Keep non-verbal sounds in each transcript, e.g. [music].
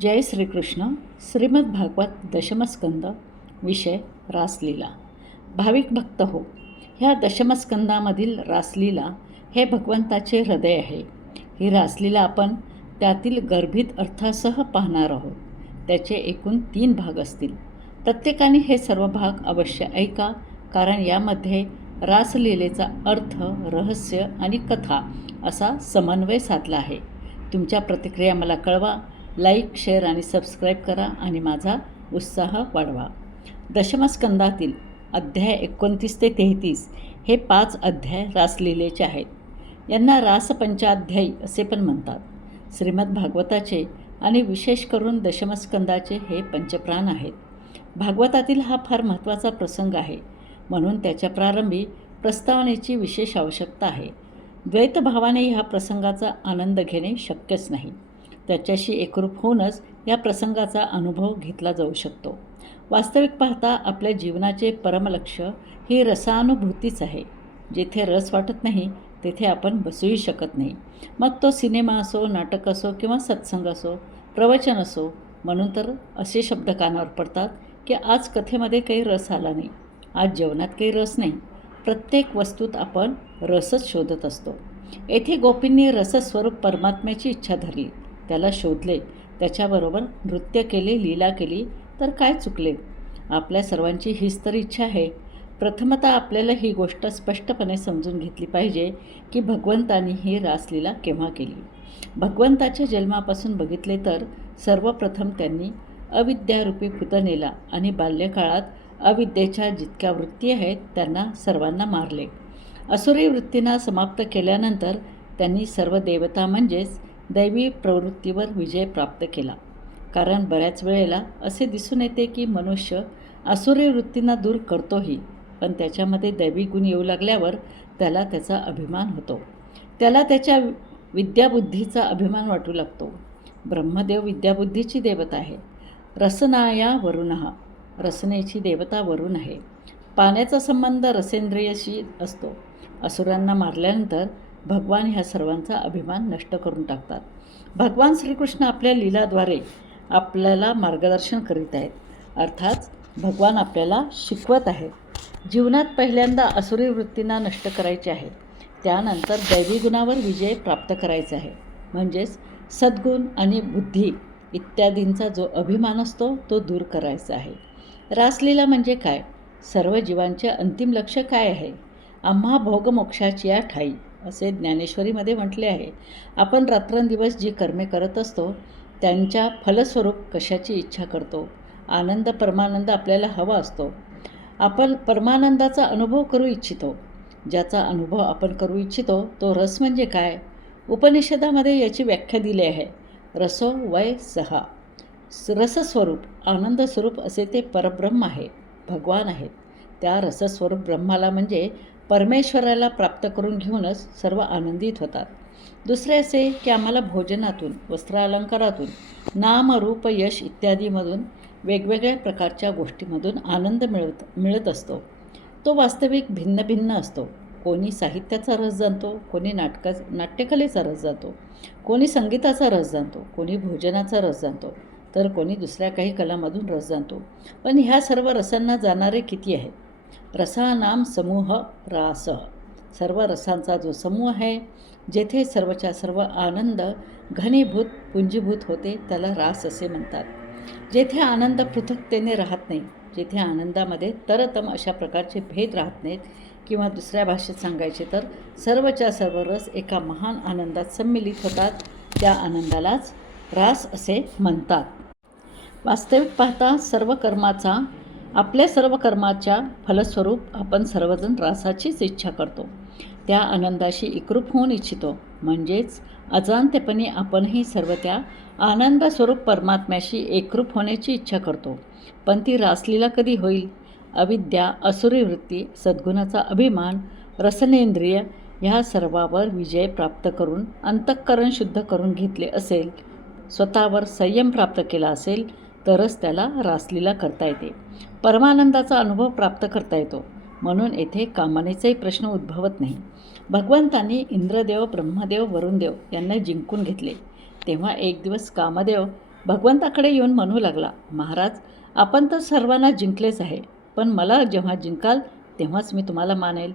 जय श्रीकृष्ण. श्रीमद भागवत दशमस्कंद विषय रासलीला. भाविक भक्त हो ह्या दशमस्कंदामधील रासलीला हे भगवंताचे हृदय आहे. ही रासलीला आपण त्यातील गर्भित अर्थासह पाहणार आहोत. त्याचे एकूण तीन भाग असतील. प्रत्येकाने हे सर्व भाग अवश्य ऐका कारण यामध्ये रासलीलेचा अर्थ रहस्य आणि कथा असा समन्वय साधला आहे. तुमच्या प्रतिक्रिया मला कळवा. लाईक शेअर आणि सबस्क्राईब करा आणि माझा उत्साह वाढवा. दशमस्कंदातील अध्याय एकोणतीस ते तेहतीस हे पाच अध्याय रासलीलेचे आहेत. यांना रासपंचाध्यायी असे पण म्हणतात. श्रीमद भागवताचे आणि विशेष करून दशमस्कंदाचे हे पंचप्राण आहेत. भागवतातील हा फार महत्त्वाचा प्रसंग आहे. म्हणून त्याच्या प्रारंभी प्रस्तावनेची विशेष आवश्यकता आहे. द्वैतभावाने ह्या प्रसंगाचा आनंद घेणे शक्यच नाही. त्याच्याशी एकरूप होऊनच या प्रसंगाचा अनुभव घेतला जाऊ शकतो. वास्तविक पाहता आपल्या जीवनाचे परमलक्ष ही रसानुभूतीच आहे. जेथे रस वाटत नाही तेथे आपण बसूही शकत नाही. मग तो सिनेमा असो नाटक असो किंवा सत्संग असो प्रवचन असो म्हणून तर असे शब्द कानावर पडतात की आज कथेमध्ये काही रस आला नाही. आज जेवणात काही रस नाही. प्रत्येक वस्तूत आपण रसच शोधत असतो. येथे गोपींनी रसस्वरूप परमात्म्याची इच्छा धरली. त्याला शोधले. त्याच्याबरोबर नृत्य केले लीला केली तर काय चुकले? आपल्या सर्वांची हीच तर इच्छा आहे. प्रथमतः आपल्याला ही गोष्ट स्पष्टपणे समजून घेतली पाहिजे की भगवंतानी ही रासलीला केव्हा केली? भगवंताच्या जन्मापासून बघितले तर सर्वप्रथम त्यांनी अविद्यारूपी पुतनेला आणि बाल्यकाळात अविद्येच्या जितक्या वृत्ती आहेत त्यांना सर्वांना मारले. असुरी वृत्तींना समाप्त केल्यानंतर त्यांनी सर्व देवता म्हणजेच दैवी प्रवृत्तीवर विजय प्राप्त केला. कारण बऱ्याच वेळेला असे दिसून येते की मनुष्य असुरी वृत्तींना दूर करतोही पण त्याच्यामध्ये दैवी गुण येऊ लागल्यावर त्याला त्याचा अभिमान होतो. त्याला त्याच्या विद्याबुद्धीचा अभिमान वाटू लागतो. ब्रह्मदेव विद्याबुद्धीची देवता आहे. रसनाया वरुणहा रसनेची देवता वरुण आहे. पाण्याचा संबंध रसेंद्रियशी असतो. असुरांना मारल्यानंतर भगवान ह्या सर्वांचा अभिमान नष्ट करून टाकतात. भगवान श्रीकृष्ण आपल्या लीलाद्वारे आपल्याला मार्गदर्शन करीत आहेत. अर्थात भगवान आपल्याला शिकवत आहेत. जीवनात पहिल्यांदा असुरी वृत्तींना नष्ट करायचे आहे. त्यानंतर दैवी गुणावर विजय प्राप्त करायचा आहे. म्हणजेच सद्गुण आणि बुद्धी इत्यादींचा जो अभिमान असतो तो दूर करायचा आहे. रासलीला म्हणजे काय? सर्व जीवांचे अंतिम लक्ष काय आहे? आम्हा भोगमोक्षाची या ठाई. असे ज्ञानेश्वरीमध्ये म्हटले आहे. आपण रात्रंदिवस जी कर्मे करत असतो त्यांच्या फलस्वरूप कशाची इच्छा करतो? आनंद परमानंद आपल्याला हवा असतो. आपण परमानंदाचा अनुभव करू इच्छितो. ज्याचा अनुभव आपण करू इच्छितो तो रस म्हणजे काय? उपनिषदामध्ये याची व्याख्या दिली आहे. रसो वय सहा. रसस्वरूप आनंदस्वरूप असे ते परब्रह्म आहे भगवान आहेत. त्या रसस्वरूप ब्रह्माला म्हणजे परमेश्वराला प्राप्त करून घेऊनच सर्व आनंदित होतात. दुसरे असे की आम्हाला भोजनातून वस्त्रालंकारातून नाम रूप यश इत्यादीमधून वेगवेगळ्या प्रकारच्या गोष्टीमधून आनंद मिळत मिळत असतो. तो वास्तविक भिन्न भिन्न असतो. कोणी साहित्याचा रस जाणतो कोणी नाटका नाट्यकलेचा रस जातो कोणी संगीताचा रस जाणतो कोणी भोजनाचा रस जाणतो तर कोणी दुसऱ्या काही कलामधून रस जाणतो. पण ह्या सर्व रसांना जाणारे किती आहेत? रसानाम समूह रास. सर्व रसांचा जो समूह आहे जेथे सर्वच्या सर्व आनंद घनीभूत पुंजीभूत होते त्याला रास असे म्हणतात. जेथे आनंद पृथकतेने राहत नाही जेथे आनंदामध्ये तरतम अशा प्रकारचे भेद राहत नाहीत किंवा दुसऱ्या भाषेत सांगायचे तर सर्वच्या सर्व रस एका महान आनंदात संमिलित होतात त्या आनंदालाच रास असे म्हणतात. वास्तविक पाहता सर्व कर्माचा आपल्या सर्व कर्माच्या फलस्वरूप आपण सर्वजण रासाचीच इच्छा करतो. त्या आनंदाशी एकरूप होऊन इच्छितो. म्हणजेच अजाणतेपणी आपणही सर्व त्या आनंदस्वरूप परमात्म्याशी एकरूप होण्याची इच्छा करतो. पण ती रासलीला कधी होईल? अविद्या असुरी वृत्ती सद्गुणाचा अभिमान रसनेंद्रिय ह्या सर्वावर विजय प्राप्त करून अंतःकरण शुद्ध करून घेतले असेल स्वतःवर संयम प्राप्त केला असेल तरच त्याला रासलीला करता येते. परमानंदाचा अनुभव प्राप्त करता येतो. म्हणून येथे कामानेचाही प्रश्न उद्भवत नाही. भगवंतांनी इंद्रदेव ब्रह्मदेव वरुणदेव यांना जिंकून घेतले. तेव्हा एक दिवस कामदेव भगवंताकडे येऊन म्हणू लागला महाराज आपण तर सर्वांना जिंकलेच आहे पण मला जेव्हा जिंकाल तेव्हाच मी तुम्हाला मानेल.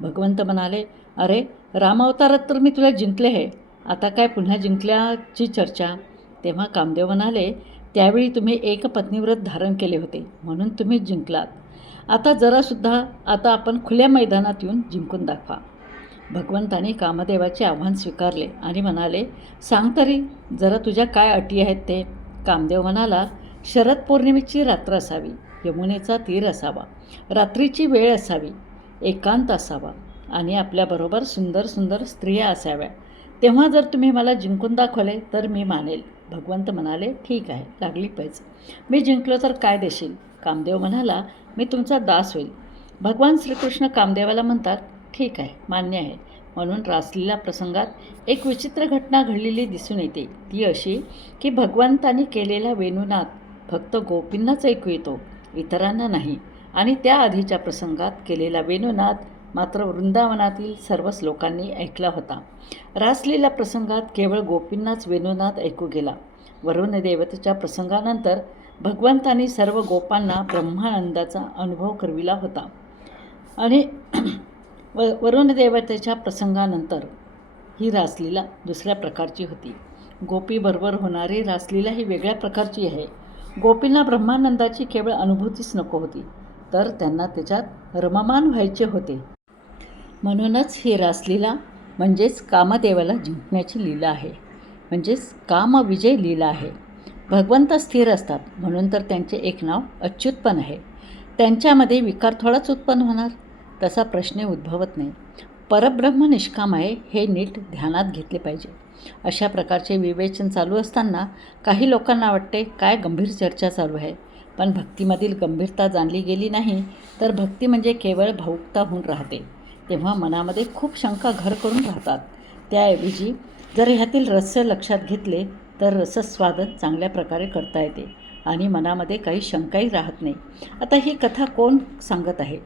भगवंत म्हणाले अरे रामावतारात तर मी तुला जिंकले आहे आता काय पुन्हा जिंकल्याची चर्चा? तेव्हा कामदेव म्हणाले त्यावेळी तुम्ही एक पत्नीव्रत धारण केले होते म्हणून तुम्ही जिंकलात. आता जरासुद्धा आता आपण खुल्या मैदानात येऊन जिंकून दाखवा. भगवंताने कामदेवाचे आव्हान स्वीकारले आणि म्हणाले सांग तरी जरा तुझ्या काय अटी आहेत ते? कामदेव म्हणाला शरद पौर्णिमेची रात्र असावी यमुनेचा तीर असावा रात्रीची वेळ असावी एकांत असावा आणि आपल्याबरोबर सुंदर सुंदर स्त्रिया असाव्या. तेव्हा जर तुम्ही मला जिंकून दाखवले तर मी मानेल. भगवंत म्हणाले ठीक आहे लागली पाहिजे मी जिंकलो तर काय देशील? कामदेव म्हणाला मी तुमचा दास होईल. भगवान श्रीकृष्ण कामदेवाला म्हणतात ठीक आहे मान्य आहे. म्हणून रासलीला प्रसंगात एक विचित्र घटना घडलेली दिसून येते. ती अशी की भगवंतानी केलेला वेणुनाद फक्त गोपींनाच ऐकू येतो इतरांना नाही. आणि त्या आधीच्या प्रसंगात केलेला वेणुनाद मात्र वृंदावनातील सर्वच लोकांनी ऐकला होता. रासलीला प्रसंगात केवळ गोपींनाच वेणुनाद ऐकू गेला. वरुण देवतेच्या प्रसंगानंतर भगवंतानी सर्व गोपांना ब्रह्मानंदाचा अनुभव करविला होता. आणि [clears throat] व वरुण देवतेच्या प्रसंगानंतर ही रासलीला दुसऱ्या प्रकारची होती. गोपीबरोबर होणारी रासलीला ही वेगळ्या प्रकारची आहे. गोपींना ब्रह्मानंदाची केवळ अनुभूतीच नको होती तर त्यांना त्याच्यात रममान व्हायचे होते. म्हणूनच ही रासलीला म्हणजेच कामदेवाला जिंकण्याची लीला आहे. म्हणजेच कामविजय लीला आहे. भगवंत स्थिर असतात म्हणून तर त्यांचे एक नाव अच्युत पण आहे. त्यांच्यामध्ये विकार थोडाच उत्पन्न होणार? तसा प्रश्न उद्भवत नाही. परब्रह्म निष्काम आहे हे नीट ध्यानात घेतले पाहिजे. अशा प्रकारचे विवेचन चालू असताना काही लोकांना वाटते काय गंभीर चर्चा चालू आहे? पण भक्तीमधील गंभीरता जाणली गेली नाही तर भक्ती म्हणजे केवळ भावुकता होऊन राहते. तेव्हा मनामध्ये खूप शंका घर करून राहतात. त्याऐवजी जर ह्यातील रहस्य लक्षात घेतले तर रसस्वादन चांगल्या प्रकारे करता येते आणि मनामध्ये काही शंकाही राहत नाही. आता ही कथा कोण सांगत आहे?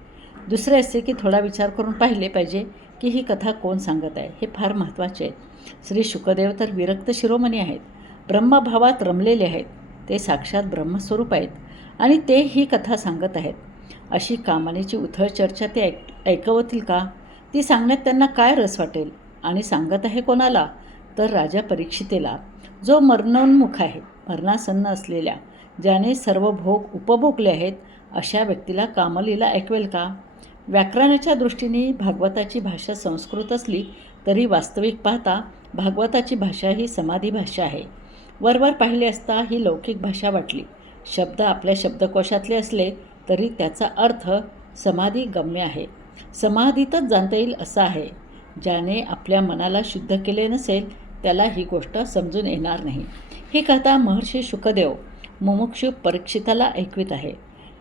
दुसरे असे की थोडा विचार करून पाहिले पाहिजे की ही कथा कोण सांगत आहे हे फार महत्त्वाचे आहे. श्री शुकदेव तर विरक्त शिरोमणी आहेत. ब्रह्मभावात रमलेले आहेत. ते साक्षात ब्रह्मस्वरूप आहेत आणि ते ही कथा सांगत आहेत. अशी कामानीची उथळ चर्चा ते ऐक ऐकवतील का? ती सांगण्यात त्यांना काय रस वाटेल? आणि सांगत आहे कोणाला? तर राजा परीक्षितेला जो मरणोन्मुख आहे मरणासन्न असलेल्या ज्याने सर्व भोग उपभोगले आहेत अशा व्यक्तीला कामलीला ऐकवेल का? व्याकरणाच्या दृष्टीने भागवताची भाषा संस्कृत असली तरी वास्तविक पाहता भागवताची भाषा ही समाधी भाषा आहे. वरवर पाहिले असता ही लौकिक भाषा वाटली. शब्द आपल्या शब्दकोशातले असले तरी त्याचा अर्थ समाधी गम्य आहे. समाधीतच जाणता येईल असा आहे. ज्याने आपल्या मनाला शुद्ध केले नसेल त्याला ही गोष्ट समजून येणार नाही. ही कथा महर्षी शुकदेव मुमुक्षू परीक्षिताला ऐकवित आहे.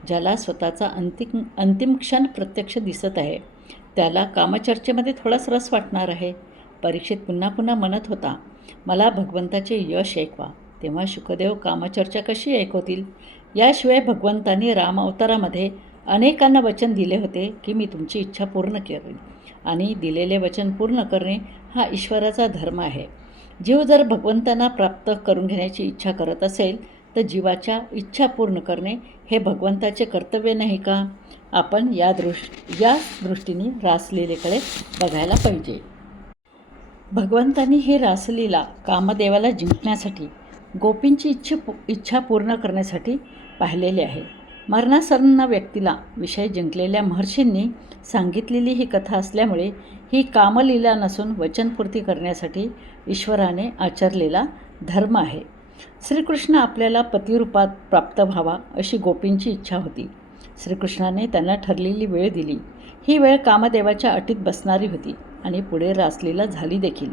ज्याला स्वतःचा अंतिम अंतिम क्षण प्रत्यक्ष दिसत आहे. त्याला कामचर्चेमध्ये थोडाच रस वाटणार आहे. परीक्षित पुन्हा पुन्हा म्हणत होता मला भगवंताचे यश ऐकवा. तेव्हा शुकदेव कामचर्चा कशी ऐकवतील? याशिवाय भगवंतांनी राम अवतारामध्ये अनेकांना वचन दिले होते की मी तुमची इच्छा पूर्ण करेन. आणि दिलेले वचन पूर्ण करणे हा ईश्वराचा धर्म आहे. जीव जर भगवंतांना प्राप्त करून घेण्याची इच्छा करत असेल तर जीवाच्या इच्छा पूर्ण करणे हे भगवंताचे कर्तव्य नाही का? आपण या दृष् या दृष्टीने रासलीलेकडे बघायला पाहिजे. भगवंतांनी ही रासलीला कामदेवाला जिंकण्यासाठी गोपींची इच्छा इच्छा पूर्ण करण्यासाठी पाहिलेले आहे. मरणासन्न व्यक्तीला विषय जिंकलेल्या महर्षींनी सांगितलेली ही कथा असल्यामुळे ही कामलीला नसून वचनपूर्ती करण्यासाठी ईश्वराने आचरलेला धर्म आहे. श्रीकृष्ण आपल्याला पतिरूपात प्राप्त व्हावा अशी गोपींची इच्छा होती. श्रीकृष्णाने त्यांना ठरलेली वेळ दिली. ही वेळ कामदेवाच्या अटीत बसणारी होती आणि पुढे रासलीला झाली देखील.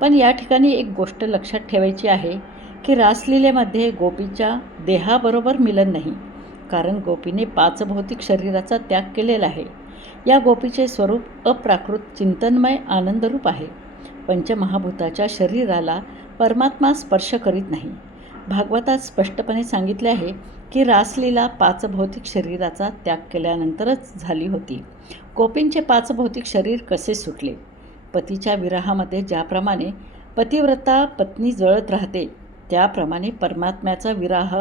पण या ठिकाणी एक गोष्ट लक्षात ठेवायची आहे. की रासलीलेमध्ये गोपीच्या देहाबरोबर मिलन नाही कारण गोपीने पाच भौतिक शरीराचा त्याग केलेला आहे. या गोपीचे स्वरूप अप्राकृत चिंतनमय आनंदरूप आहे. पंचमहाभूताच्या शरीराला परमात्मा स्पर्श करीत नाही. भागवतात स्पष्टपणे सांगितले आहे की रासलीला पाच भौतिक शरीराचा त्याग केल्यानंतरच झाली होती. गोपींचे पाच भौतिक शरीर कसे सुटले? पतीच्या विराहामध्ये ज्याप्रमाणे पतिव्रता पत्नी जळत राहते त्याप्रमाणे परमात्म्याचा विराह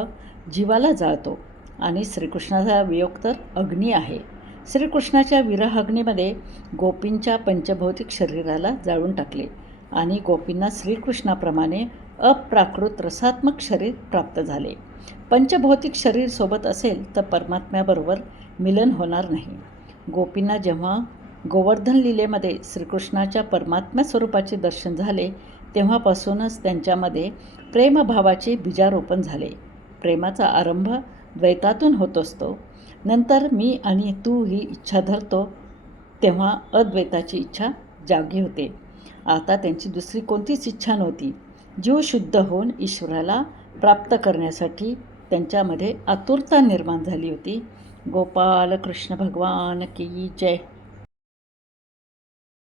जीवाला जाळतो. आणि श्रीकृष्णाचा वियोग तर अग्नी आहे. श्रीकृष्णाच्या विरह अग्नीमध्ये गोपींच्या पंचभौतिक शरीराला जाळून टाकले आणि गोपींना श्रीकृष्णाप्रमाणे अप्राकृत रसात्मक शरीर प्राप्त झाले. पंचभौतिक शरीर सोबत असेल तर परमात्म्याबरोबर मिलन होणार नाही. गोपींना जेव्हा गोवर्धन लीलेमध्ये श्रीकृष्णाच्या परमात्म्या स्वरूपाचे दर्शन झाले तेव्हापासूनच त्यांच्यामध्ये प्रेमभावाचे बीजारोपण झाले. प्रेमाचा आरंभ द्वैतातून होत असतो. नंतर मी आणि तू ही इच्छा धरतो तेव्हा अद्वैताची इच्छा जागी होते. आता त्यांची दुसरी कोणतीच इच्छा नव्हती. जीव शुद्ध होऊन ईश्वराला प्राप्त करण्यासाठी त्यांच्यामध्ये आतुरता निर्माण झाली होती. गोपाल कृष्ण भगवान की जय!